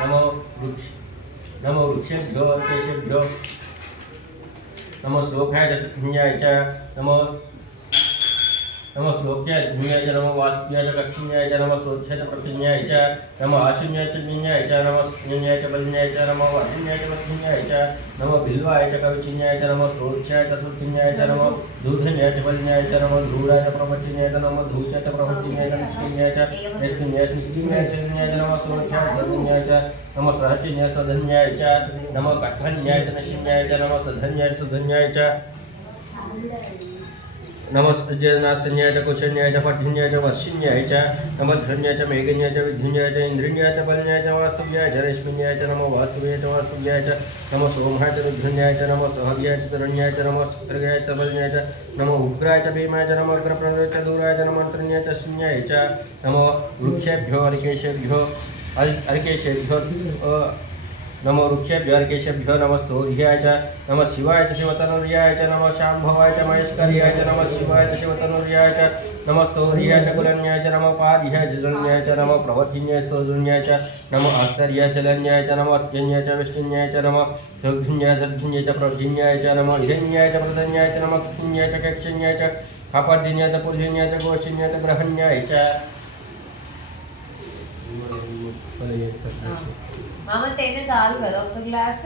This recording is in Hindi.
नमो वृक्ष नमो वृक्षेभ्यो केशेभ्यो नमो श्लोकाय च नमो नमो श्लोक्याय च नमो वास्तुयाय च कक्षिण्याय च नमो श्लोक्याय च प्रतिज्ञाय च नमो आशिन्याय च ज्ञाय च नमो स्नेन्याय च बलिन्याय च नमो वासिन्याय च प्रतिज्ञाय च नमो बिल्वाय च कवचिन्याय च नमो श्लोक्याय च चतुर्थिन्याय च नमो दूधन्याय च बलिन्याय च नमो धूराय च प्रवचिन्याय च नमो धूचाय च प्रवचिन्याय च निष्किन्याय च निष्किन्याय च निष्किन्याय च निष्किन्याय च नमो श्लोक्याय च धन्याय च नमो सहस्रन्याय च धन्याय च नमो कठन्याय च नशिन्याय च नमो सधन्याय च सुधन्याय च नमो सज्जनासन्याय च कुशन्याय च पठन्याय च वर्षिन्याय च नमो धन्याय च मेघन्याय च विद्युन्याय च इंद्रिन्याय च बलिन्याय च वास्तव्याय च रश्मिन्याय च नमो वास्तव्याय च वास्तव्याय च नमो सोमाय च विद्युन्याय च नमो सहर्याय च तरण्याय च नमो सत्रगाय च बलिन्याय च नमो उग्राय च भीमाय च नमो अग्रप्रणय च दूराय च नमो अंतर्याय च शून्याय च नमो वृक्षेभ्यो अरिकेशेभ्यो नमो वृक्षेभ्यो अर्केशेभ्यो नमः स्तोर्याय च नमः शिवाय च शिवतनुर्याय च नमः शाम्भवाय च महेश्वर्याय च नमः शिवाय च शिवतनुर्याय च नमः स्तोर्याय च कुलन्याय च नमः पार्याय च जलन्याय च नमः प्रवचिन्याय स्तोर्याय च नमः आस्तर्याय च लन्याय च नमः अत्यन्याय च विष्णुन्याय च नमः सद्धिन्याय सद्धिन्याय च प्रवचिन्याय च नमः हिरण्याय च प्रदन्याय च नमः क्षिन्याय च कक्षिन्याय च कापर्दिन्याय च पुर्जिन्याय च गोष्ठिन्याय च ग्रहण्याय च मामा तेने चालू करो तो ग्लास